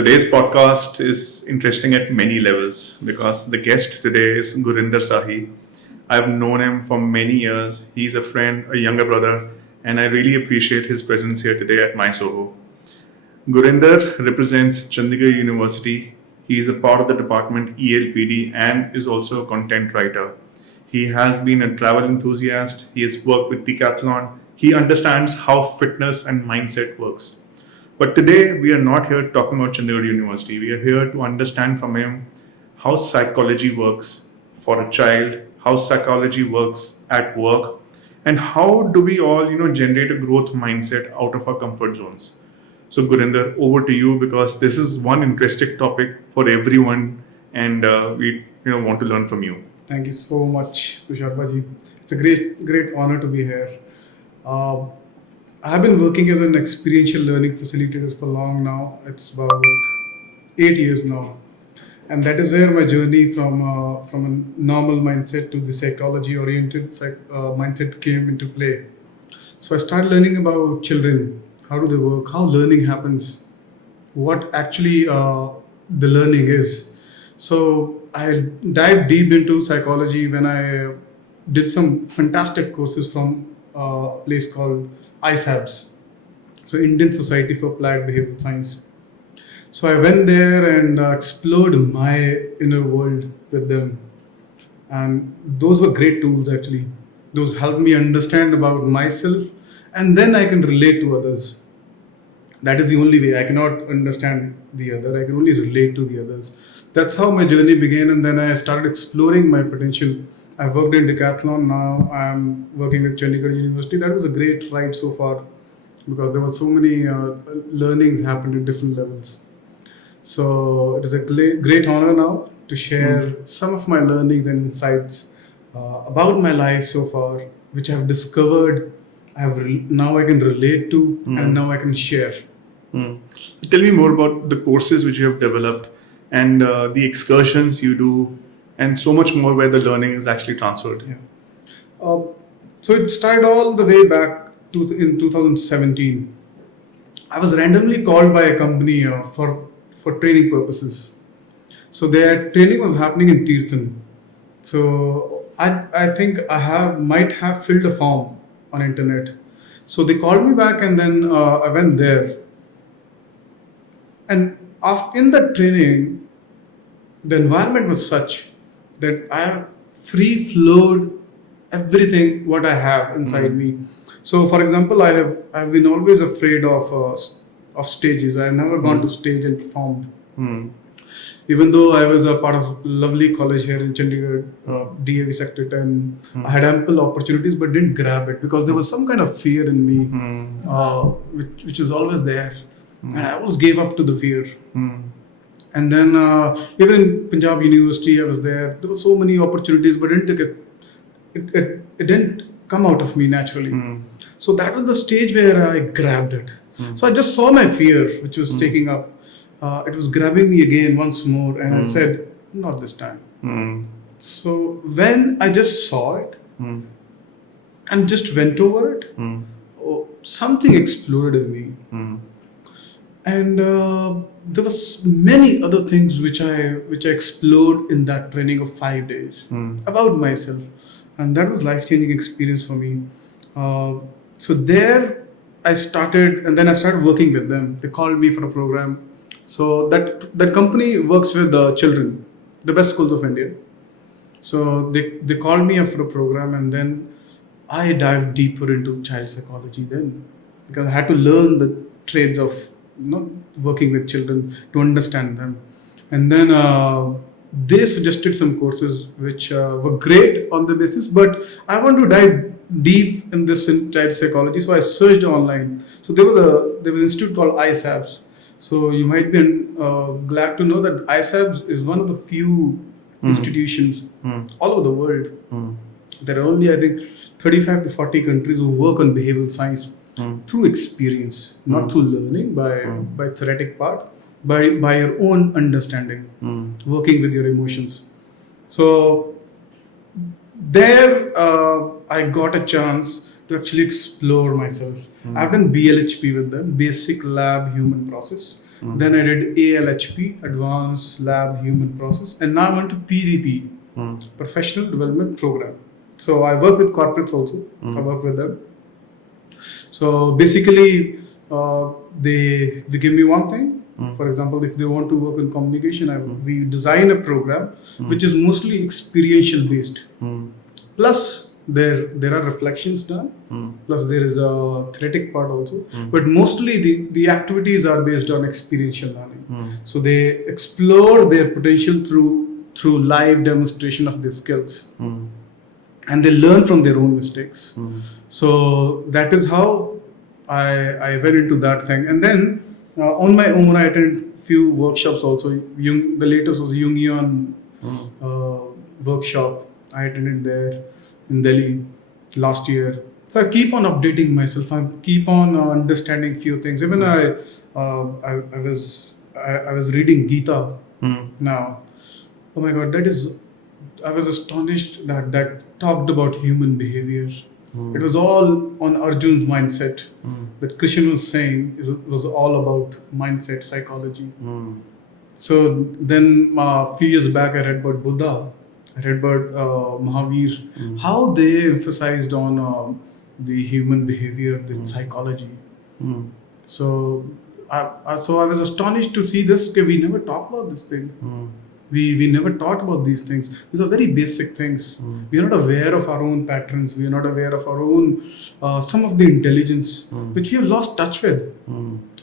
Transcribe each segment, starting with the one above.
Today's podcast is interesting at many levels because the guest today is Gurinder Sahi. I've known him for many years. He's a friend, a younger brother, and I really appreciate his presence here today at MySoho. Gurinder represents Chandigarh University. He is a part of the department ELPD and is also a content writer. He has been a travel enthusiast. He has worked with decathlon. He understands how fitness and mindset works. But today we are not here talking about Chandigarh University. We are here to understand from him how psychology works for a child, how psychology works at work, and how do we all generate a growth mindset out of our comfort zones. So Gurinder, over to you because this is one interesting topic for everyone, and we want to learn from you. Thank you so much, Tushar Bhaji. It's a great honor to be here. I have been working as an experiential learning facilitator for long now. It's about 8 years now, and that is where my journey from a normal mindset to the psychology-oriented mindset came into play. So I started learning about children, how do they work, how learning happens, what actually the learning is. So I dived deep into psychology when I did some fantastic courses from a place called ISABS, so Indian Society for Applied Behavioral Science. So I went there and explored my inner world with them, and those were great tools actually. Those helped me understand about myself, and then I can relate to others. That is the only way. I cannot understand the other. I can only relate to the others. That's how my journey began, and then I started exploring my potential. I've worked in decathlon. Now I'm working at Chandigarh University. That was a great ride so far because there were so many learnings happened at different levels. So it is a great honor now to share some of my learnings and insights about my life so far, which I've discovered. Now I can relate to, and now I can share. Tell me more about the courses which you have developed and the excursions you do, and so much more where the learning is actually transferred. Yeah. So it started all the way back in 2017. I was randomly called by a company for training purposes. So their training was happening in Tirthan. So I think might have filled a form on internet. So they called me back, and then I went there. And in that training, the environment was such that I free flowed everything what I have inside me. So, for example, I've been always afraid of stages. I've never gone to stage and performed. Even though I was a part of lovely college here in Chandigarh, DAV Sector 10, I had ample opportunities but didn't grab it because there was some kind of fear in me, which is always there. And I always gave up to the fear. And then even in Punjab University, I was there. There were so many opportunities, but it didn't come out of me naturally. So that was the stage where I grabbed it. So I just saw my fear, which was taking up. It was grabbing me again once more, and I said, not this time. So when I just saw it and just went over it, something exploded in me. And there was many other things which I explored in that training of 5 days about myself, and that was life-changing experience for me. So there I started, and then I started working with them. They called me for a program. So that company works with children, the best schools of India. So they called me up for a program, and then I dived deeper into child psychology then, because I had to learn the trades of working with children to understand them. And then they suggested some courses which were great on the basis, but I want to dive deep in this in child psychology. So I searched online. So there was an institute called ISABS. So you might be glad to know that ISABS is one of the few institutions all over the world. There are only, I think, 35 to 40 countries who work on behavioral science through experience, not through learning by theoretic part, by your own understanding, working with your emotions. So there I got a chance to actually explore myself. I've done BLHP with them, Basic Lab Human Process. Then I did ALHP, Advanced Lab Human Process, and now I'm on to PDP, Professional Development Program. So I work with corporates also. I work with them. So basically, they give me one thing. For example, if they want to work in communication, we design a program which is mostly experiential based. Plus, there are reflections done. Plus, there is a theoretic part also. But mostly, the activities are based on experiential learning. So they explore their potential through live demonstration of their skills. And they learn from their own mistakes. So that is how I went into that thing. And then on my own, I attended few workshops also. The latest was Jungian workshop. I attended there in Delhi last year. So I keep on updating myself. I keep on understanding few things. Even I was reading Gita now. Oh my God, I was astonished that talked about human behavior. It was all on Arjun's mindset. That Krishna was saying it was all about mindset, psychology. So then a few years back, I read about Buddha. I read about Mahavir. How they emphasized on the human behavior, the psychology. So I was astonished to see this. We never talk about this thing. We never thought about these things. These are very basic things. We are not aware of our own patterns. We are not aware of our own, some of the intelligence, which we have lost touch with.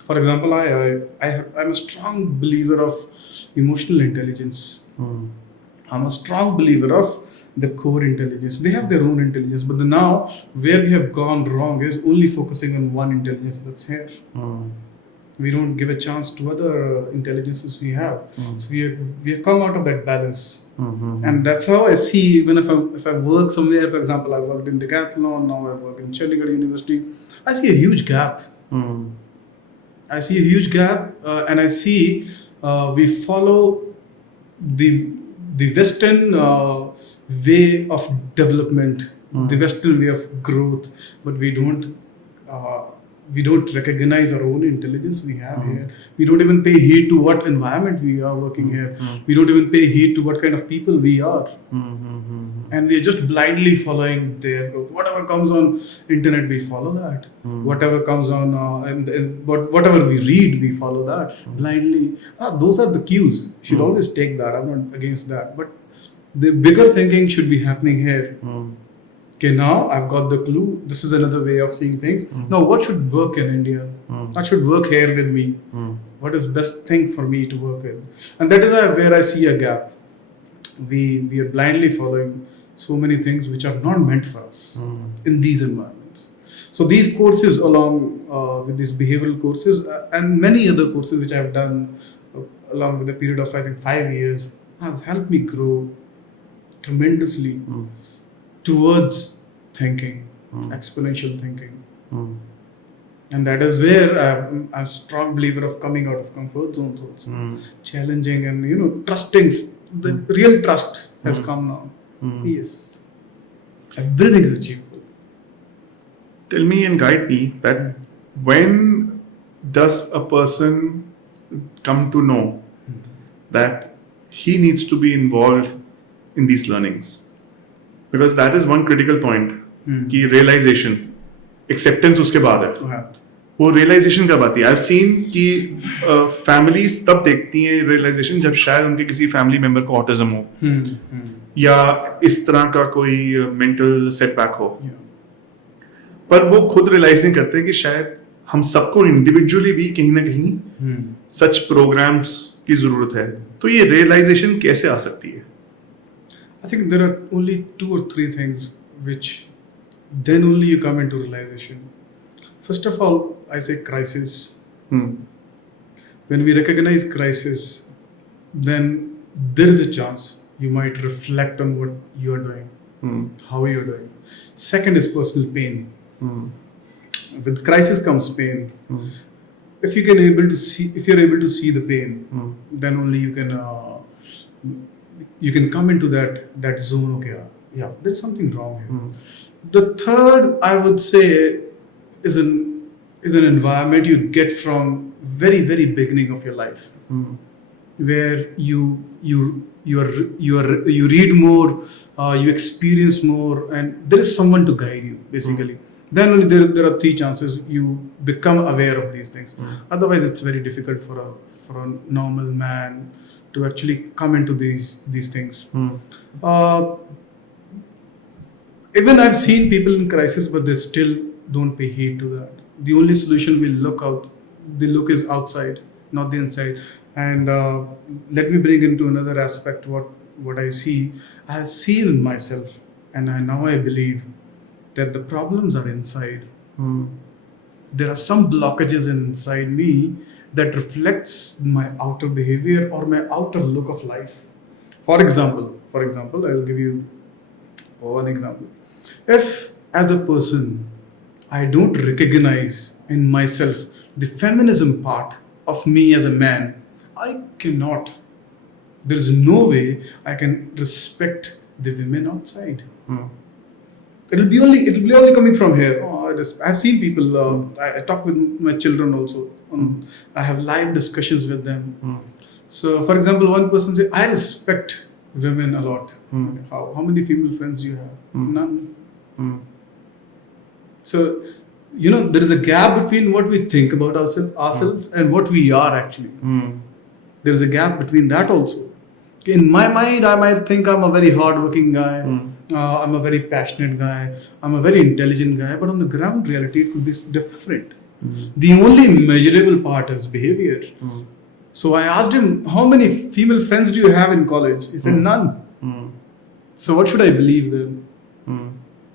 For example, I'm a strong believer of emotional intelligence. I'm a strong believer of the core intelligence. They have their own intelligence, but now where we have gone wrong is only focusing on one intelligence that's here. We don't give a chance to other intelligences we have. So we have come out of that balance. And that's how I see, even if I work somewhere, for example, I worked in Decathlon, now I work in Chandigarh University, I see a huge gap. I see a huge gap, and I see we follow the Western way of development, the Western way of growth, but we don't recognize our own intelligence we have here. We don't even pay heed to what environment we are working here. We don't even pay heed to what kind of people we are. And we are just blindly following their growth. Whatever comes on internet, we follow that. Whatever comes on, whatever we read, we follow that blindly. Those are the cues. You should always take that. I'm not against that. But the bigger thinking should be happening here. Okay, now I've got the clue. This is another way of seeing things. Now, what should work in India? What should work here with me? What is best thing for me to work in? And that is where I see a gap. We are blindly following so many things which are not meant for us in these environments. So these courses, along with these behavioral courses and many other courses which I have done along with a period of, I think, 5 years, has helped me grow tremendously towards thinking, exponential thinking. And that is where I'm a strong believer of coming out of comfort zones also. Challenging and, trusting. The real trust has come now. Yes. Everything is achievable. Tell me and guide me that when does a person come to know that he needs to be involved in these learnings? Because that is one critical point कि realization, acceptance उसके बाद है. वो realization कब आती है? I've seen कि families तब देखती हैं realization जब शायद उनके किसी family member को autism हो या इस तरह का कोई mental setback हो. पर वो खुद realize नहीं करते कि शायद हम सबको individually भी कहीं ना कहीं such programs की जरूरत है. तो ये realization कैसे आ सकती है? I think there are only 2 or 3 things which then only you come into realization. First of all, I say crisis. When we recognize crisis, then there is a chance you might reflect on what you are doing, how you are doing. Second is personal pain. With crisis comes pain. If you're able to see the pain, then only you can come into that zone. Okay, yeah, there's something wrong here. The third, I would say, is is an environment you get from very, very beginning of your life, where you read more, you experience more, and there is someone to guide you basically. Then only there are three chances you become aware of these things. Otherwise, it's very difficult for a normal man to actually come into these things. Even I've seen people in crisis, but they still don't pay heed to that. The only solution they look is outside, not the inside. And let me bring into another aspect what I see. I have seen in myself, and now I believe that the problems are inside. There are some blockages inside me that reflects my outer behavior or my outer look of life. For example, I'll give you one example. If as a person I don't recognize in myself the feminism part of me as a man, I cannot. There is no way I can respect the women outside. It'll be only coming from here. I've seen people. I talk with my children also. I have live discussions with them. So, for example, one person say, "I respect women a lot." How many female friends do you have? None. So, there is a gap between what we think about ourselves and what we are actually. There is a gap between that also. In my mind, I might think I'm a very hardworking guy. I'm a very passionate guy. I'm a very intelligent guy. But on the ground reality, it could be different. The only measurable part is behavior. So I asked him, how many female friends do you have in college? He said, none. So what should I believe then?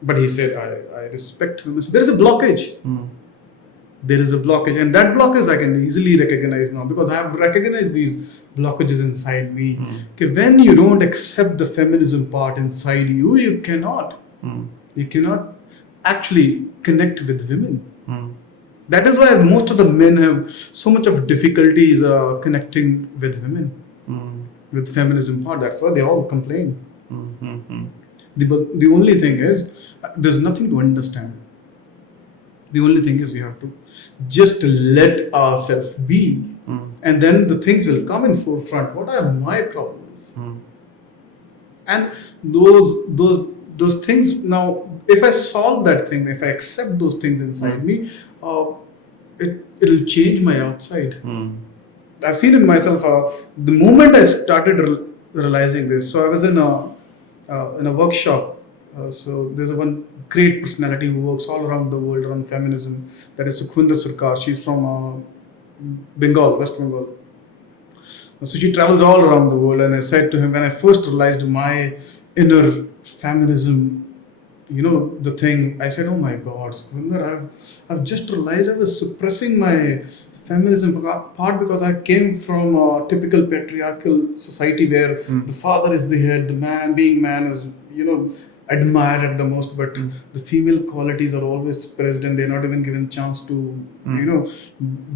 But he said, I respect women. So there is a blockage. There is a blockage. And that blockage I can easily recognize now because I have recognized these blockages inside me. Okay, when you don't accept the feminism part inside you, you cannot actually connect with women. That is why most of the men have so much of difficulties connecting with women, with feminism part. That's why they all complain. The only thing is, there's nothing to understand. The only thing is we have to just let ourselves be. And then the things will come in forefront. What are my problems? And those things, now, if I solve that thing, if I accept those things inside me, it'll change my outside. I've seen in myself, the moment I started realizing this, so I was in a workshop. So there's one great personality who works all around the world around feminism. That is Gurinder Singh Sahi. She's from Bengal, West Bengal. So she travels all around the world. And I said to him, when I first realized my inner feminism, the thing, I said, oh my God, Gurinder, I've just realized I was suppressing my feminism part because I came from a typical patriarchal society where the father is the head, the man being man is, admired at the most, but the female qualities are always suppressed and they're not even given chance to,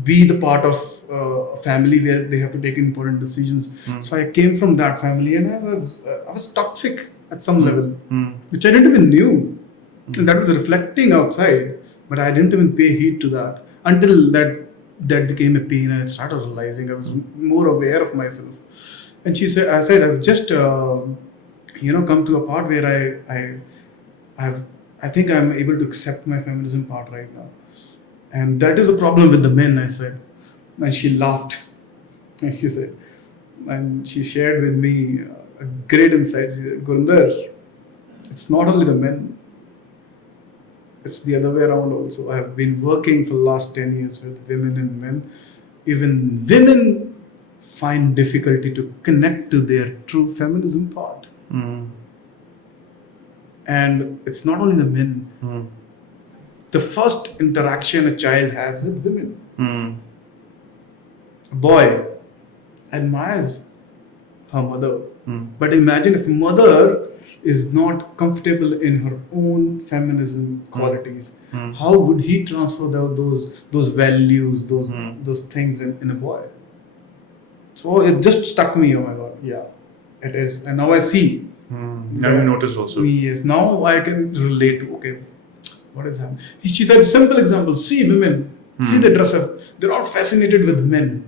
be the part of a family where they have to take important decisions. So I came from that family and I was toxic at some level, which I didn't even knew. And that was reflecting outside, but I didn't even pay heed to that until that became a pain and I started realizing I was more aware of myself. And I said, I've just, come to a part where I think I'm able to accept my feminism part right now. And that is a problem with the men, I said. And she laughed. And she said, and she shared with me a great insight. She said, Gurinder, it's not only the men, it's the other way around also. I have been working for the last 10 years with women and men. Even women find difficulty to connect to their true feminism part. And it's not only the men. The first interaction a child has with women. A boy admires her mother. But imagine if mother is not comfortable in her own feminism qualities, how would he transfer those values, those things in a boy? So it just struck me, oh my God, yeah, it is. And now I see. Now you notice also. Yes, now I can relate to, okay, what is happening? She said, simple example, see women, See, they dress up. They're all fascinated with men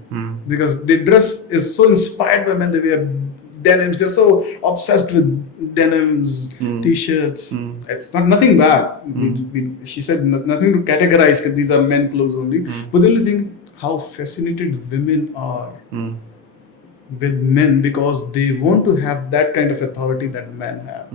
because their dress is so inspired by men. They wear denims. They're so obsessed with denims, t-shirts. It's not nothing bad. She said nothing to categorize because these are men clothes only. But the only thing, how fascinated women are with men because they want to have that kind of authority that men have.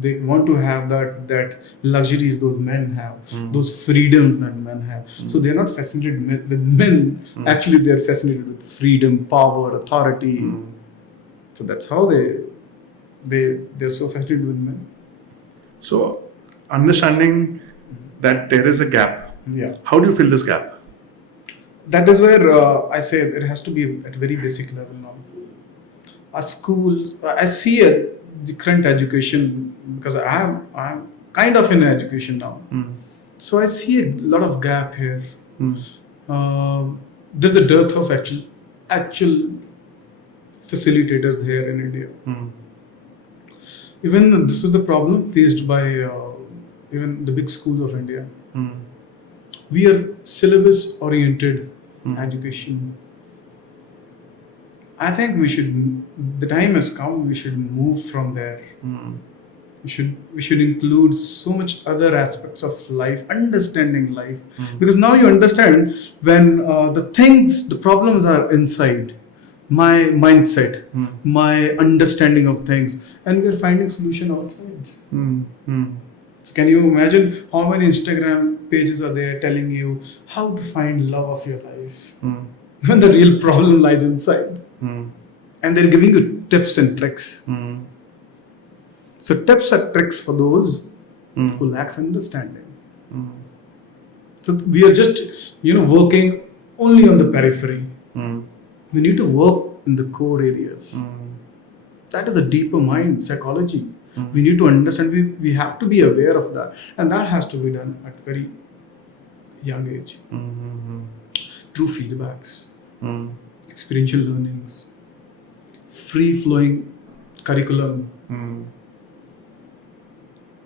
They want to have that luxuries those men have, those freedoms that men have. So they're not fascinated with men. Actually, they're fascinated with freedom, power, authority. So that's how they're so fascinated with men. So understanding that there is a gap. Yeah. How do you fill this gap? That is where I say it has to be at very basic level now. Our schools, I see the current education because I'm kind of in education now. So I see a lot of gap here. There's a dearth of actual facilitators here in India. Even this is the problem faced by even the big schools of India. We are syllabus oriented education. I think the time has come, we should move from there. We should include so much other aspects of life, understanding life. Because now you understand when the problems are inside my mindset, my understanding of things, and we're finding solution outside. So can you imagine how many Instagram pages are there telling you how to find love of your life when the real problem lies inside? And they're giving you tips and tricks. So tips are tricks for those who lacks understanding. So we are just working only on the periphery. We need to work in the core areas. That is a deeper mind psychology. We need to understand. We have to be aware of that, and that has to be done at very young age. True feedbacks, experiential learnings, free flowing curriculum.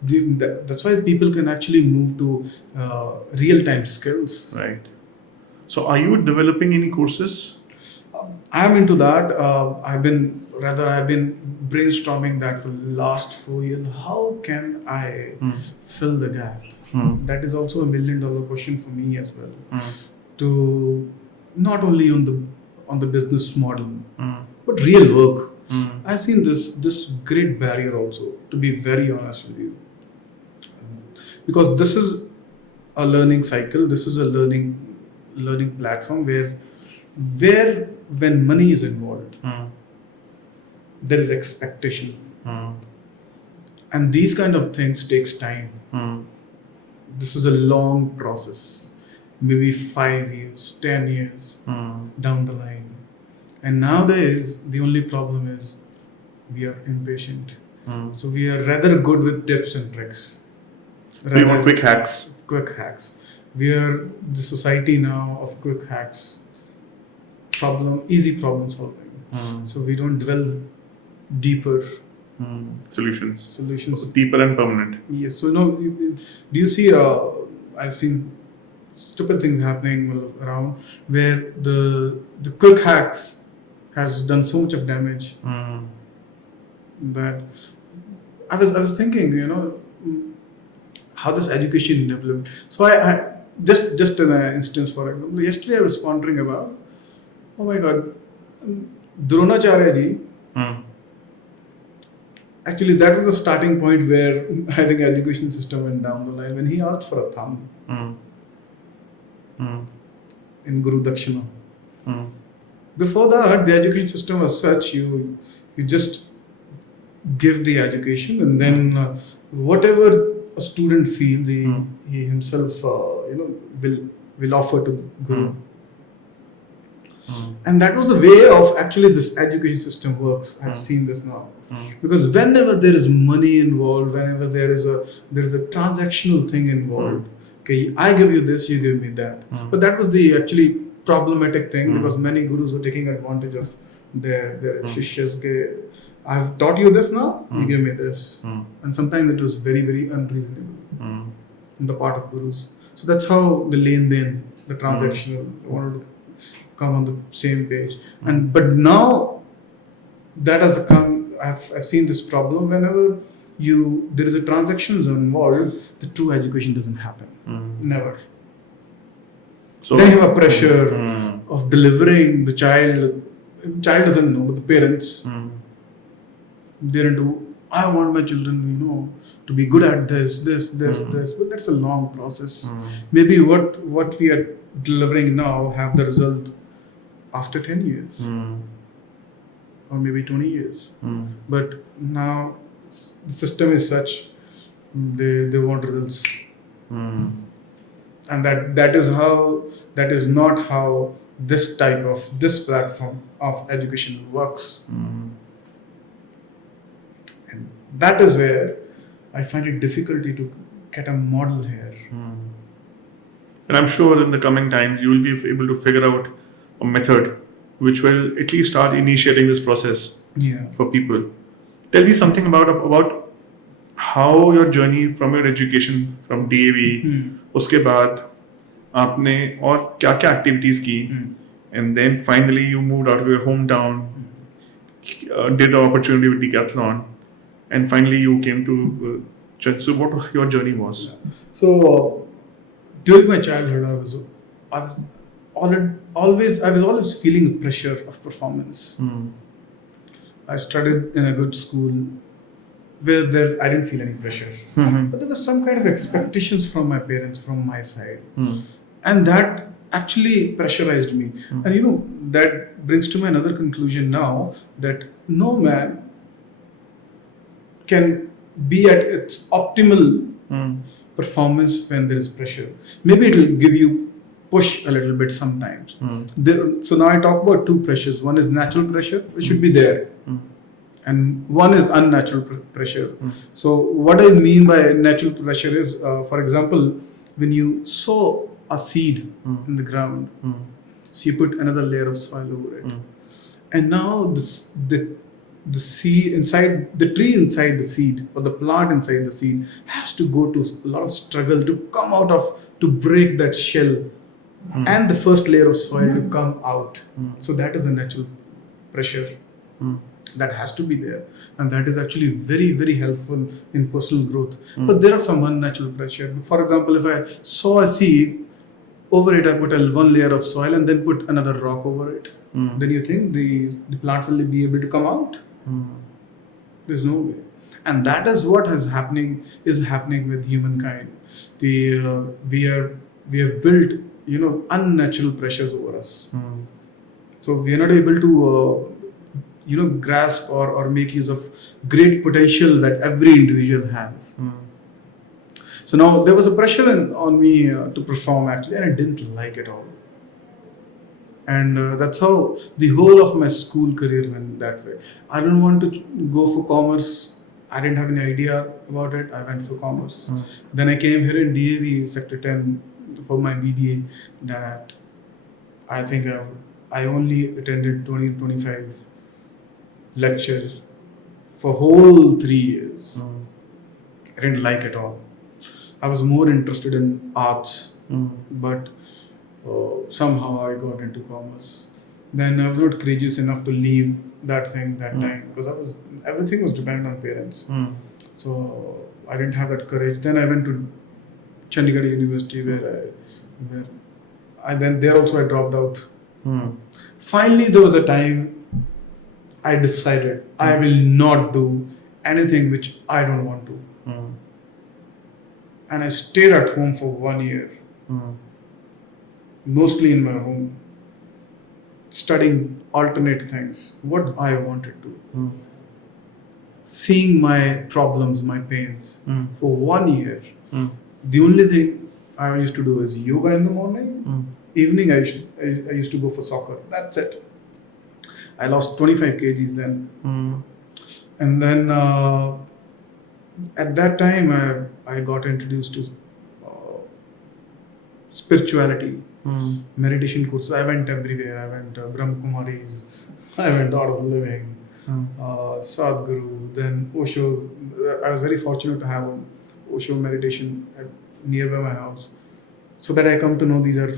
That's why people can actually move to real time skills. Right. So, are you developing any courses? I'm into that. I've been brainstorming that for the last 4 years. How can I fill the gap? That is also $1 million question for me as well. To not only on the business model, but real work. I've seen this great barrier also. To be very honest with you, because this is a learning cycle. This is a learning platform where when money is involved, there is expectation, and these kind of things takes time. This is a long process, maybe 5 years, 10 years down the line. And nowadays the only problem is we are impatient. So we are rather good with tips and tricks. We want quick hacks. We are the society now of quick hacks. Easy problem solving. So we don't delve deeper. Solutions. Deeper and permanent. Yes. So do you see? I've seen stupid things happening around where the quick hacks has done so much of damage that I was thinking, how this education developed. So I just an instance, for example, yesterday I was pondering about, oh my God, Dronacharya ji. Actually, that was the starting point where I think education system went down the line when he asked for a thumb in Guru Dakshina. Before that, the education system was such, you just give the education, and then whatever a student feels, he himself will offer to the Guru. And that was the way of actually this education system works. I've seen this now. Because whenever there is money involved, whenever there is a transactional thing involved, okay, I give you this, you give me that. But that was the actually problematic thing, because many gurus were taking advantage of their shishyas. Okay, I've taught you this now, you give me this. And sometimes it was very, very unreasonable on the part of gurus. So that's how the len-den the transactional. I wanted to come on the same page. And but now that has come. I've seen this problem whenever there is a transactions involved, the true education doesn't happen. Never. So Then you have pressure of delivering the child. Child doesn't know, but the parents they're into. I want my children, to be good at this. But that's a long process. Maybe what we are delivering now have the result after 10 years or maybe 20 years. But now the system is such they want results, and that is not how this platform of education works. And that is where I find it difficulty to get a model here. And I'm sure in the coming times you will be able to figure out a method which will at least start initiating this process for people. Tell me something about how your journey from your education from DAV, उसके बाद आपने और क्या activities की, and then finally you moved out of your hometown, did an opportunity with Decathlon, and finally you came to so what your journey was? So during my childhood, I was always feeling the pressure of performance. I studied in a good school where I didn't feel any pressure, but there was some kind of expectations from my parents, from my side, and that actually pressurized me. And that brings to me another conclusion now, that no man can be at its optimal performance when there is pressure. Maybe it will give you push a little bit sometimes. So now I talk about two pressures. One is natural pressure, which should be there, and one is unnatural pressure. So what I mean by natural pressure is, for example, when you sow a seed in the ground, so you put another layer of soil over it, and now the seed inside the tree, inside the seed, or the plant inside the seed, has to go to a lot of struggle to come out to break that shell and the first layer of soil to come out. So that is a natural pressure that has to be there, and that is actually very, very helpful in personal growth. But there are some unnatural pressure. For example, if I sow a seed, over it I put one layer of soil and then put another rock over it, then you think the plant will be able to come out? There's no way. And that is what is happening with humankind. We have built unnatural pressures over us. So we are not able to grasp or make use of great potential that every individual has. So now there was a pressure on me to perform actually, and I didn't like it all. And that's how the whole of my school career went that way. I didn't want to go for commerce. I didn't have any idea about it. I went for commerce. Then I came here in DAV Sector 10 for my BBA. That I think I only attended 20-25 lectures for whole 3 years. I didn't like it all. I was more interested in arts, but somehow I got into commerce. Then I was not courageous enough to leave that thing that time, because everything was dependent on parents. So I didn't have that courage. Then I went to Chandigarh University, where there also I dropped out. Finally, there was a time I decided I will not do anything which I don't want to. And I stayed at home for 1 year, mostly in my room, studying alternate things, what I wanted to. Seeing my problems, my pains for 1 year. The only thing I used to do is yoga in the morning. Evening I used to go for soccer. That's it. I lost 25 kgs then. And then at that time I got introduced to spirituality, meditation courses. I went everywhere. I went Brahma Kumaris, I went Art of Living, Sadhguru, then Osho's. I was very fortunate to have an Osho meditation nearby my house. so that I come to know these are.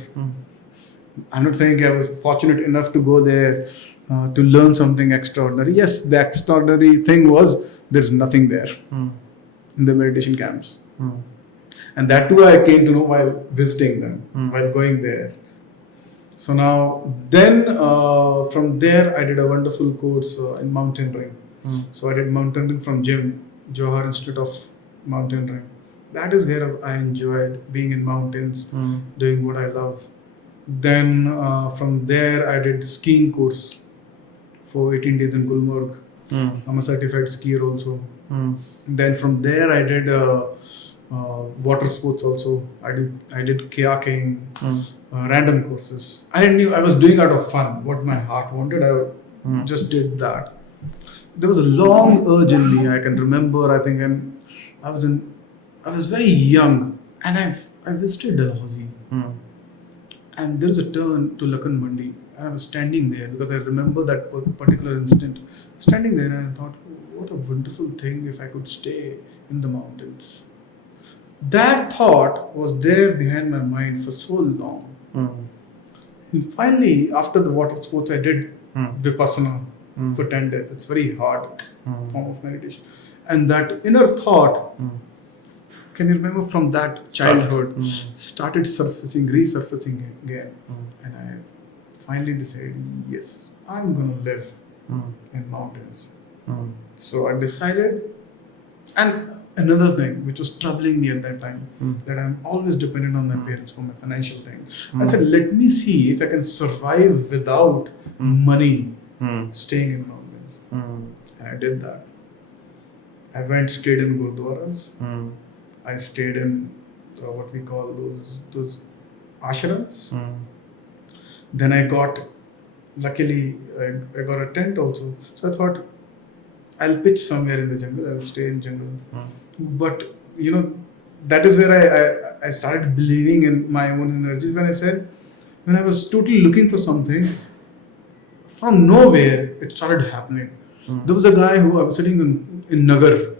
I'm not saying I was fortunate enough to go there to learn something extraordinary. Yes, the extraordinary thing was there's nothing there in the meditation camps. And that too I came to know while visiting them, while going there. So now, then from there I did a wonderful course in mountaineering. So I did mountaineering from GIM, Johar Institute of Mountaineering. That is where I enjoyed being in mountains, doing what I love. Then from there I did skiing course for 18 days in Gulmarg. I'm a certified skier also. Then from there I did water sports also. I did kayaking, random courses. I knew I was doing out of fun what my heart wanted. I just did that. There was a long urge in me. I can remember. I think I was very young, and I visited Dalhousie. And there was a turn to Lakan Mandi, and I was standing there because I remember that particular instant. Standing there, and I thought, what a wonderful thing if I could stay in the mountains. That thought was there behind my mind for so long. And finally, after the water sports, I did Vipassana for 10 days. It's very hard form of meditation. And that inner thought, can you remember from that childhood, started resurfacing again. And I finally decided, yes, I'm going to live in mountains. So I decided, and another thing which was troubling me at that time, that I'm always dependent on my parents for my financial things. I said, let me see if I can survive without money staying in mountains. And I did that. I stayed in Gurdwaras. I stayed in what we call those ashrams. Then luckily I got a tent also. So I thought, I'll pitch somewhere in the jungle. I'll stay in jungle. But that is where I started believing in my own energies. When I was totally looking for something, from nowhere it started happening. There was a guy who I was sitting in Nagar.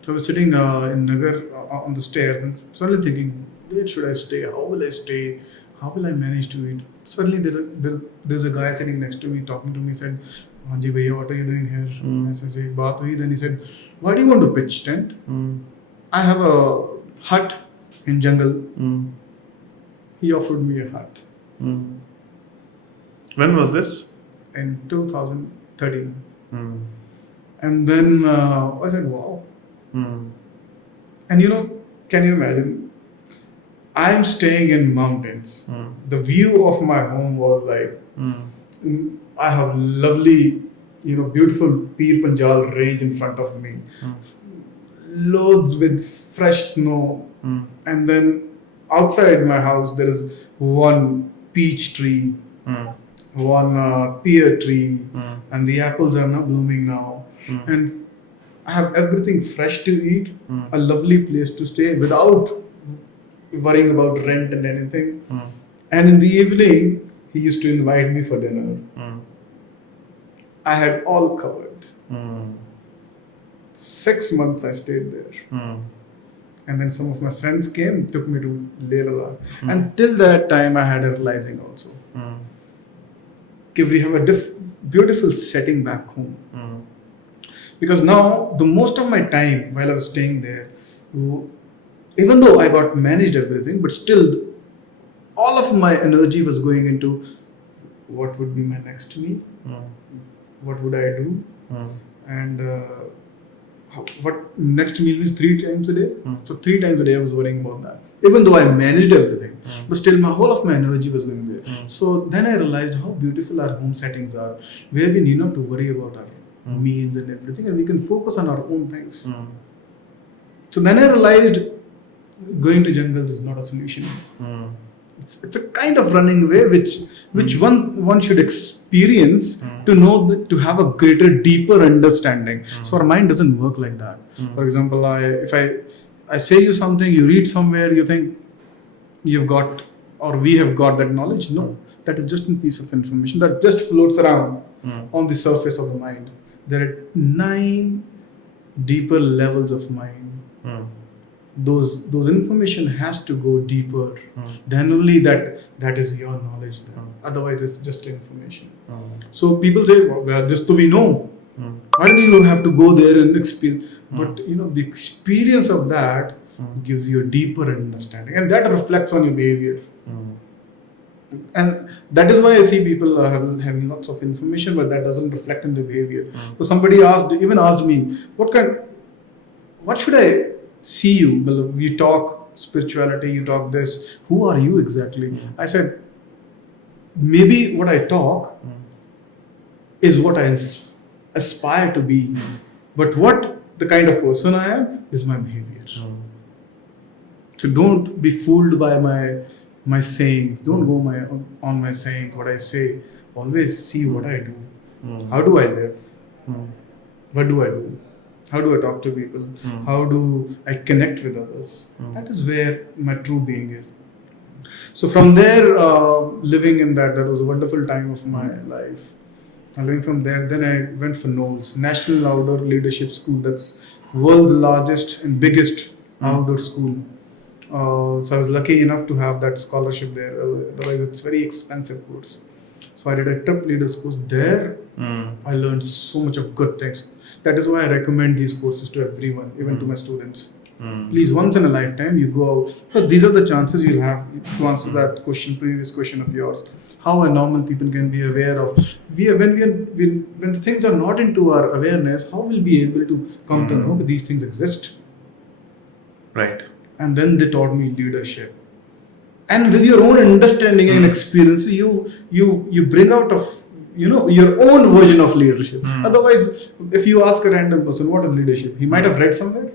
So I was sitting in Nagar on the stairs and suddenly thinking, where should I stay? How will I stay? How will I manage to eat? Suddenly there's a guy sitting next to me talking to me. Said, Hanji bhaiya, what are you doing here? I said, baat hui. Then he said, why do you want to pitch tent? I have a hut in jungle. He offered me a hut. When was this? In 2013. And then I said, wow. And can you imagine? I'm staying in mountains. The view of my home was like, I have lovely, beautiful Pir Panjal range in front of me. Loads with fresh snow. And then outside my house, there is one peach tree, one pear tree, and the apples are not blooming now. And I have everything fresh to eat, a lovely place to stay without worrying about rent and anything. And in the evening, he used to invite me for dinner. I had all covered. 6 months I stayed there. And then some of my friends came, took me to Leh Ladakh. And till that time, I had a realizing also. We have a beautiful setting back home. Because now, the most of my time while I was staying there, even though I got managed everything, but still, all of my energy was going into what would be my next meal, what would I do, and what next meal is 3 times a day. So 3 times a day I was worrying about that. Even though I managed everything, but still my whole of my energy was going there. So then I realized how beautiful our home settings are, where we need not to worry about our meals and everything, and we can focus on our own things. So then I realized going to jungles is not a solution. It's a kind of running away which one should experience to know that, to have a greater, deeper understanding. So our mind doesn't work like that. For example, if I say you something, you read somewhere, you think you've got or we have got that knowledge. No, that is just a piece of information that just floats around on the surface of the mind. There are 9 deeper levels of mind. those information has to go deeper. Then only that is your knowledge. Then. Otherwise, it's just information. So people say, well, this do we know. Why do you have to go there and experience? But the experience of that gives you a deeper understanding, and that reflects on your behavior. And that is why I see people having lots of information, but that doesn't reflect in their behavior. So somebody asked me, what should I see you? Well, you talk spirituality, you talk this. Who are you exactly? I said, maybe what I talk is what I aspire to be, but what the kind of person I am is my behavior. So don't be fooled by my sayings. Don't go on my sayings, what I say. Always see what I do. How do I live? What do I do? How do I talk to people? How do I connect with others? That is where my true being is. So from there, living in that was a wonderful time of my life. And living from there, then I went for NOLS, National Outdoor Leadership School. That's world's largest and biggest outdoor school. So I was lucky enough to have that scholarship there. Otherwise, it's very expensive course. So I did a top leaders course there. I learned so much of good things. That is why I recommend these courses to everyone, even to my students. Please, once in a lifetime, you go out. Because these are the chances you'll have to answer that previous question of yours. How a normal people can be aware of. When the things are not into our awareness, how will we be able to come to know that these things exist? Right. And then they taught me leadership. And with your own understanding and experience, you bring out of your own version of leadership. Otherwise, if you ask a random person what is leadership, he might have read somewhere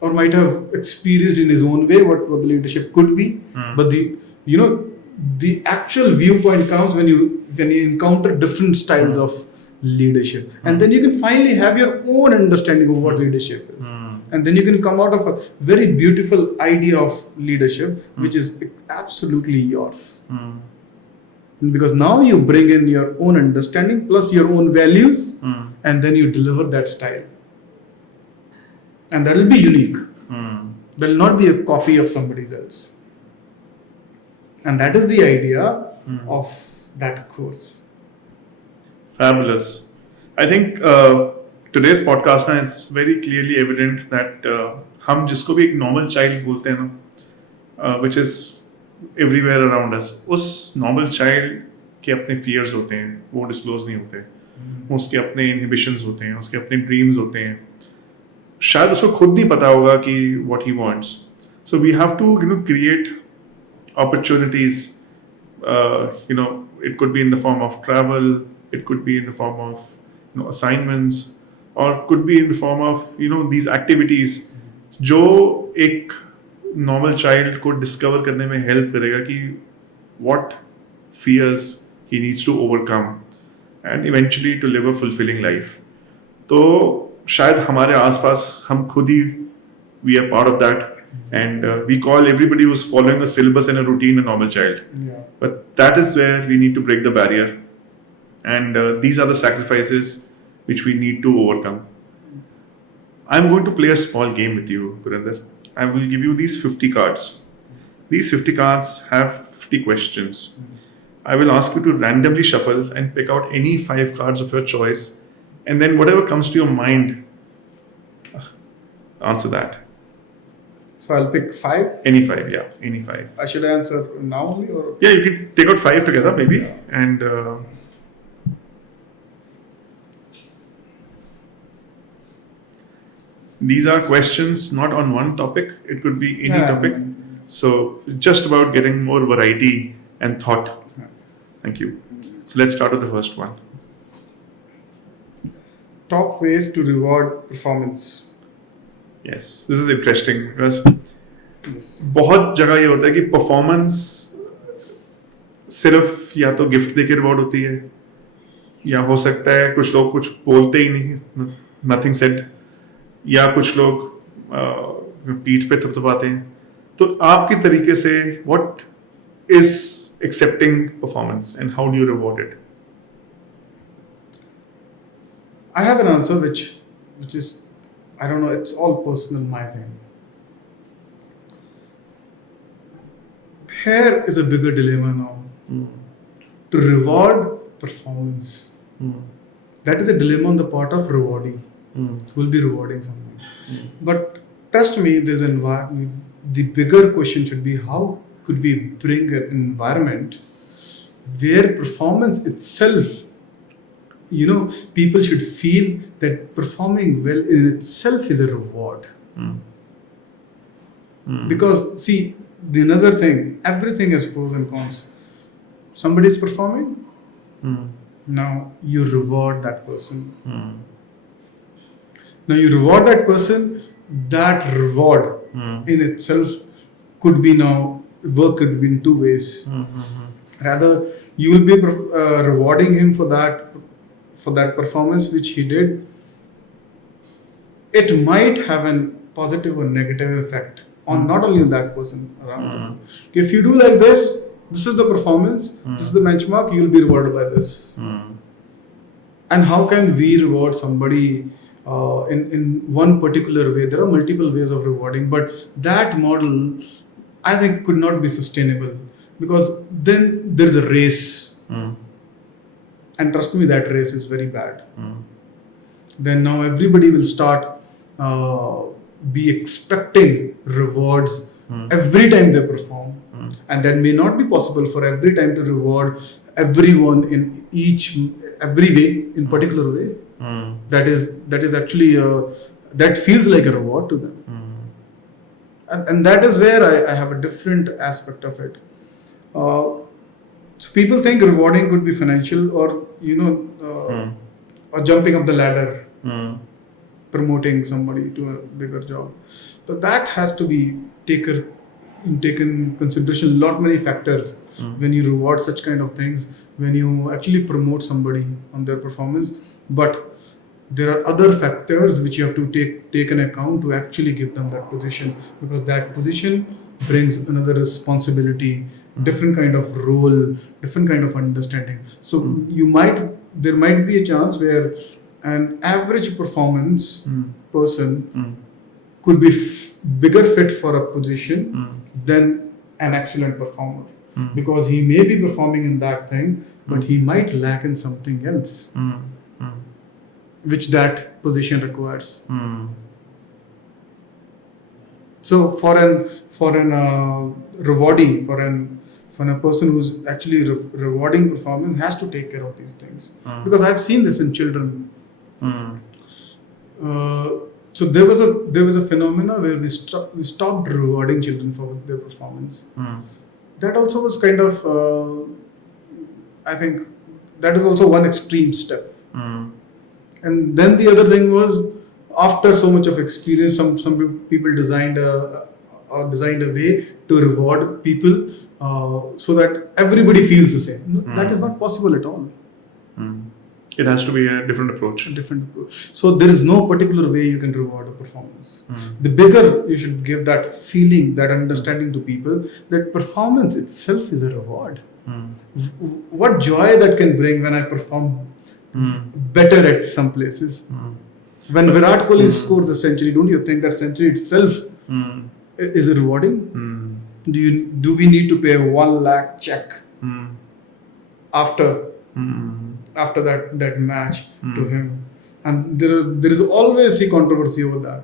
or might have experienced in his own way what the leadership could be. But the actual viewpoint comes when you encounter different styles of leadership, and then you can finally have your own understanding of what leadership is. And then you can come out of a very beautiful idea of leadership, which is absolutely yours. Because now you bring in your own understanding plus your own values, and then you deliver that style. And that will be unique. That will not be a copy of somebody else. And that is the idea of that course. Fabulous. I think today's podcast, it's very clearly evident that हम जिसको भी एक normal child बोलते हैं ना, which is everywhere around us, उस normal child के अपने fears होते हैं, वो disclose नहीं होते, उसके अपने inhibitions होते हैं, उसके अपने dreams होते हैं, शायद उसको खुद नहीं पता होगा कि what he wants. So we have to create opportunities. It could be in the form of travel, it could be in the form of assignments, or could be in the form of these activities जो एक normal child को discover करने में help करेगा कि what fears he needs to overcome and eventually to live a fulfilling life. तो शायद हमारे आसपास हम खुद ही we are part of that. And we call everybody who's following a syllabus and a routine a normal child. Yeah. But that is where we need to break the barrier. And these are the sacrifices which we need to overcome. I'm going to play a small game with you, Gurinder. I will give you these 50 cards. These 50 cards have 50 questions. I will ask you to randomly shuffle and pick out any 5 cards of your choice. And then whatever comes to your mind, answer that. So I'll pick 5? Any 5, yeah. Any 5. I should answer now only or? Yeah, you can take out 5 together maybe. Yeah. And these are questions not on one topic. It could be any topic. So just about getting more variety and thought. Thank you. So let's start with the first one. Top ways to reward performance. Yes, this is interesting because बहुत जगह ये होता है कि performance सिर्फ या तो gift देके रिवॉर्ड होती है या हो सकता है कुछ लोग कुछ बोलते ही नहीं, nothing said, या कुछ लोग पीठ पे थपथपाते हैं. तो आपके तरीके से what is accepting performance and how do you reward it? I have an answer which is, I don't know, it's all personal, my thing. here is a bigger dilemma now. To reward performance. That is a dilemma on the part of rewardee, who will be rewarding someone. But trust me, the bigger question should be, how could we bring an environment where performance itself, people should feel that performing well in itself is a reward. Because see, the another thing, everything has pros and cons. Somebody is performing, now you reward that person. Now you reward that person, that reward in itself could be work could be in two ways. Rather, you will be rewarding him for that performance which he did. It might have a positive or negative effect on not only on that person around. If you do like this is the performance, this is the benchmark, you will be rewarded by this. And how can we reward somebody in one particular way? There are multiple ways of rewarding, but that model, I think, could not be sustainable, because then there's a race. And trust me, that race is very bad. Then now everybody will start be expecting rewards every time they perform. And that may not be possible for every time to reward everyone in every way, in particular way. That is actually that feels like a reward to them. And that is where I have a different aspect of it. So people think rewarding could be financial, or or jumping up the ladder, promoting somebody to a bigger job. But that has to be taken in consideration. Lot many factors when you reward such kind of things, when you actually promote somebody on their performance. But there are other factors which you have to take an account to actually give them that position, because that position brings another responsibility, different kind of role, different kind of understanding. So there might be a chance where an average performance person could be bigger fit for a position than an excellent performer, because he may be performing in that thing, but he might lack in something else, which that position requires. So for an rewardee, for a person who's actually rewarding performance, has to take care of these things, because I've seen this in children. So there was a phenomena where we stopped rewarding children for their performance. That also was kind of I think that is also one extreme step. And then the other thing was, after so much of experience, some people designed a way to reward people so that everybody feels the same. That is not possible at all. It has to be a different approach. So there is no particular way you can reward a performance. The bigger you should give that feeling, that understanding to people, that performance itself is a reward. What joy that can bring when I perform better at some places. When Virat Kohli scores a century, don't you think that century itself is rewarding? Do we need to pay a 1 lakh check after that match to him? And there is always a controversy over that.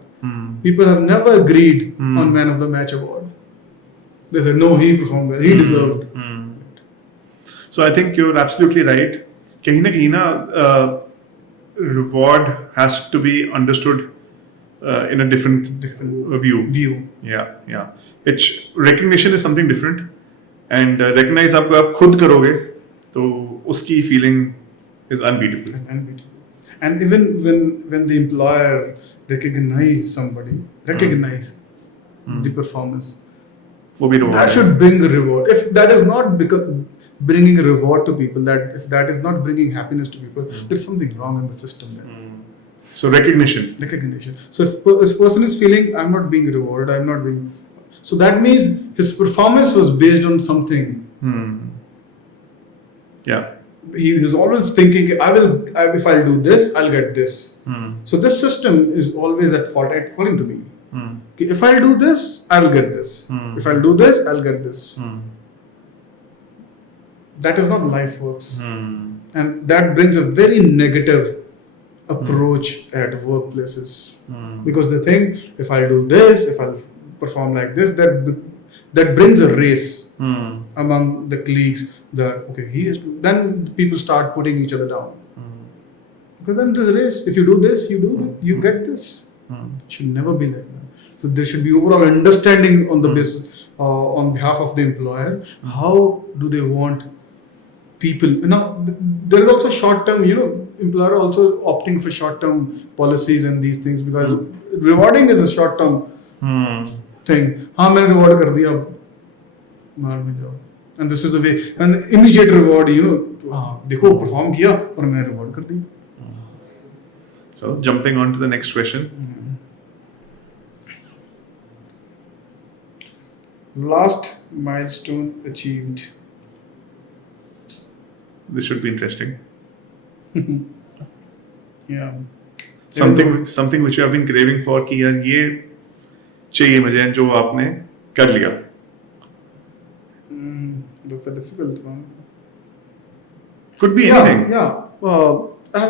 People have never agreed on Man of the Match award. They said, no, he performed well, he deserved. So I think you're absolutely right. Kahin na kahin, reward has to be understood in a different view. Yeah. It's recognition is something different, and recognize आपको आप खुद करोगे तो उसकी feeling is unbeatable. And even when the employer recognize the performance, that should bring a reward. If that is not bringing a reward to people, if that is not bringing happiness to people, there's something wrong in the system there. So recognition. So if this person is feeling, I'm not being rewarded, so that means his performance was based on something. Yeah. He was always thinking, if I'll do this, I'll get this. So this system is always at fault, according to me. If I'll do this, I'll get this. If I'll do this, I'll get this. that is not life works. And that brings a very negative approach at workplaces. Because they think if I'll do this, if I'll perform like this, that brings a race among the colleagues. That okay, he is. Then people start putting each other down. Because then there's a race. If you do this, you do this, you get this. It should never be like that. So there should be overall understanding on the basis, on behalf of the employer. How do they want people? There is also short-term. Employer also opting for short-term policies and these things because rewarding is a short-term thing. हाँ मैंने reward कर दिया, मार में जाओ. And this is the way. And immediate reward, देखो perform किया और मैंने reward कर दिया. So jumping on to the next question. Last milestone achieved. This should be interesting. Yeah. Something which you have been craving for कि यार ये चाहिए मुझे जो आपने कर लिया. That's a difficult one. Could be anything. Yeah. I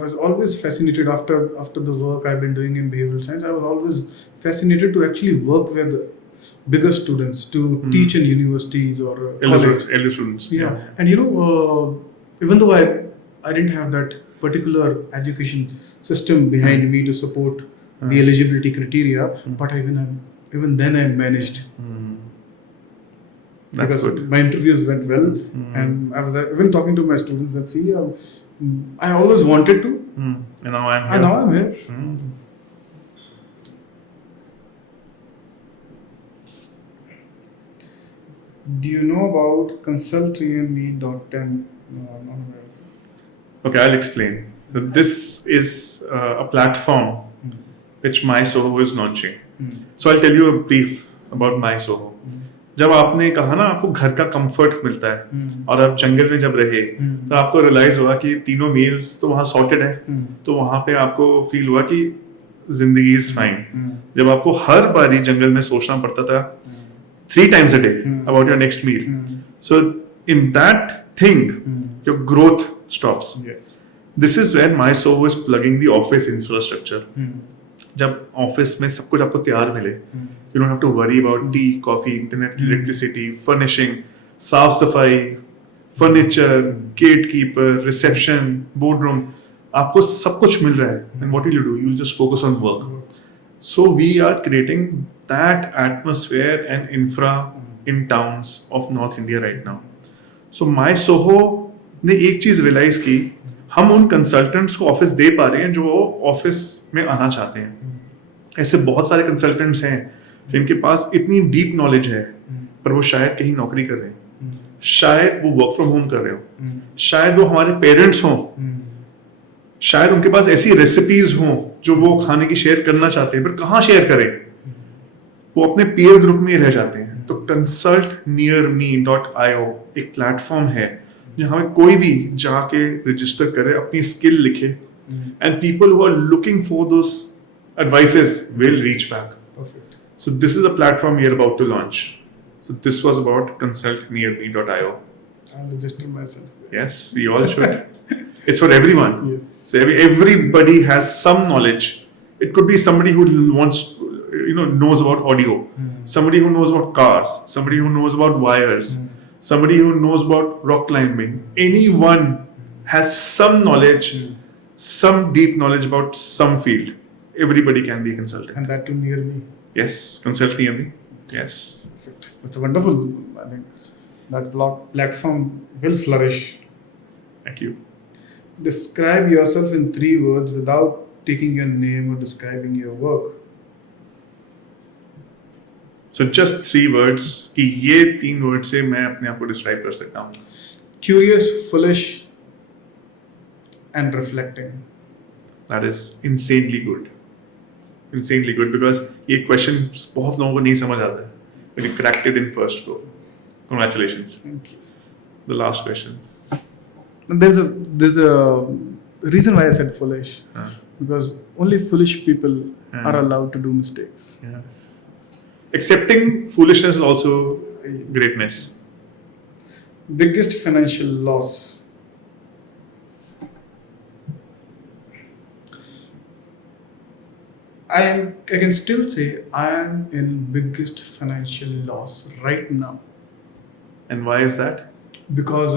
was always fascinated after the work I've been doing in behavioral science. I was always fascinated to actually work with bigger students to teach in universities or college. Elder students. Yeah. And even though I didn't have that particular education system behind me to support the eligibility criteria, but even then I managed. That's because good. My interviews went well, and I was even talking to my students that I always wanted to, and now I'm here. And now I'm here. Do you know about consult3me.10? No, I'm not aware. Okay, I'll explain. So this is a platform which MySoho is launching. So I'll tell you a brief about MySoho. जब आपने कहा ना आपको घर का comfort मिलता है और आप जंगल में जब रहे तो आपको रियलाइज हुआ कि तीनों मील्स तो वहाँ सॉर्टेड है, तो वहाँ पे आपको फील हुआ कि जिंदगी इज फाइन. जब आपको हर बारी जंगल में सोचना पड़ता था 3 times a day about your next meal. So in that thing, your growth stops. Yes. This is when MySoho is plugging the office infrastructure. जब ऑफिस में सब कुछ आपको तैयार मिले, you don't have to worry about tea, coffee, internet, electricity, furnishing, साफ सफाई, furniture, gatekeeper, reception, boardroom, आपको सब कुछ मिल रहा है. And what will you do? You will just focus on work. So we are creating that atmosphere and infra in towns of North India right now. So MySoho ने एक चीज realise की, हम उन कंसल्टेंट्स को ऑफिस दे पा रहे हैं जो ऑफिस में आना चाहते हैं. ऐसे बहुत सारे कंसल्टेंट्स हैं जिनके पास इतनी डीप नॉलेज है पर वो शायद कहीं नौकरी कर रहे हैं, शायद वो वर्क फ्रॉम होम कर रहे हो, शायद वो हमारे पेरेंट्स हों, शायद उनके पास ऐसी रेसिपीज हों जो वो खाने की शेयर करना चाहते हैं पर कहाँ शेयर करें, वो अपने पीयर ग्रुप में रह जाते हैं. तो consultnearme.io एक प्लेटफॉर्म है जहां में कोई भी जाके रजिस्टर करे, अपनी स्किल लिखे, and people who are looking for those advices will reach back. Perfect. So this is a platform we are about to launch. So this was about consultnearme.io. I'll register myself. Yes, we all should. It's for everyone. Yes. So everybody has some knowledge. It could be somebody who wants, knows about audio, somebody who knows about cars, somebody who knows about wires, somebody who knows about rock climbing. Anyone has some knowledge, some deep knowledge about some field. Everybody can be a consultant. And that too near me. Yes, consult near me. Yes. Perfect. It's wonderful. I think that platform will flourish. Thank you. Describe yourself in 3 words without taking your name or describing your work. So just 3 words कि ये 3 words से मैं अपने आप को describe कर सकता हूँ. Curious, foolish, and reflecting. That is insanely good. Insanely good because ये question बहुत लोगों को नहीं समझ आता है. When you cracked it in first go. Congratulations. Thank you. The last question. There's a reason why I said foolish. Because only foolish people are allowed to do mistakes. Yes. Accepting foolishness is also greatness. Biggest financial loss. I can still say I am in biggest financial loss right now And why is that? because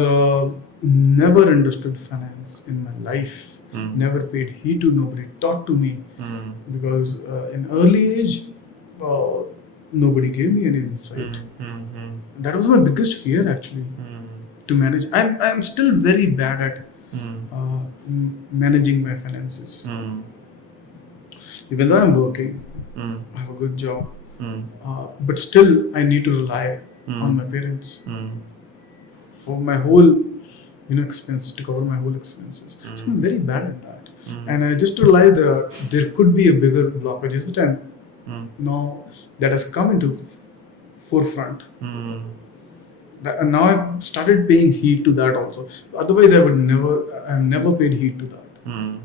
never understood finance in my life. Never paid heed to, nobody taught to me because in early age nobody gave me any insight. That was my biggest fear actually, to manage. I'm still very bad at managing my finances. Even though I'm working, I have a good job, but still I need to rely on my parents for my whole expense, to cover my whole expenses. So I'm very bad at that, and I just realized that there could be a bigger blockages, which I'm now that has come into forefront. And now I've started paying heed to that also. Otherwise, I've never paid heed to that.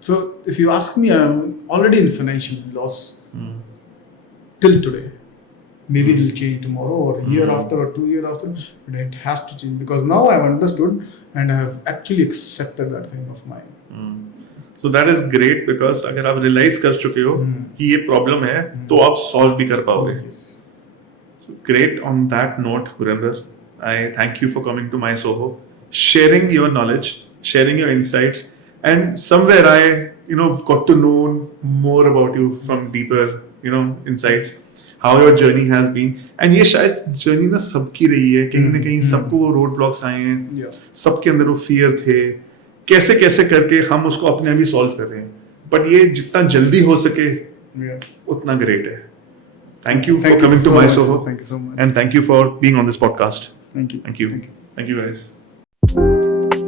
So if you ask me, I'm already in financial loss till today. Maybe it will change tomorrow or year after or 2 years after, but it has to change because now I've understood and I have actually accepted that thing of mine. So that is great because अगर आप realize कर चुके हो कि ये problem है तो आप solve भी कर पाओगे. Yes. So great. On that note, Gurinder, I thank you for coming to MySoho, sharing your knowledge, sharing your insights, and somewhere I got to know more about you from deeper insights, how your journey has been. And ये शायद journey ना सबकी रही है, कहीं ना कहीं सबको वो road blocks आए हैं, सबके अंदर वो fear थे, कैसे कैसे करके हम उसको अपने आप ही solve कर रहे हैं. But ये जितना जल्दी हो सके उतना great है. Thank you for coming to MySoho. Thank you so much. And thank you for being on this podcast. Thank you. Thank you. Thank you guys.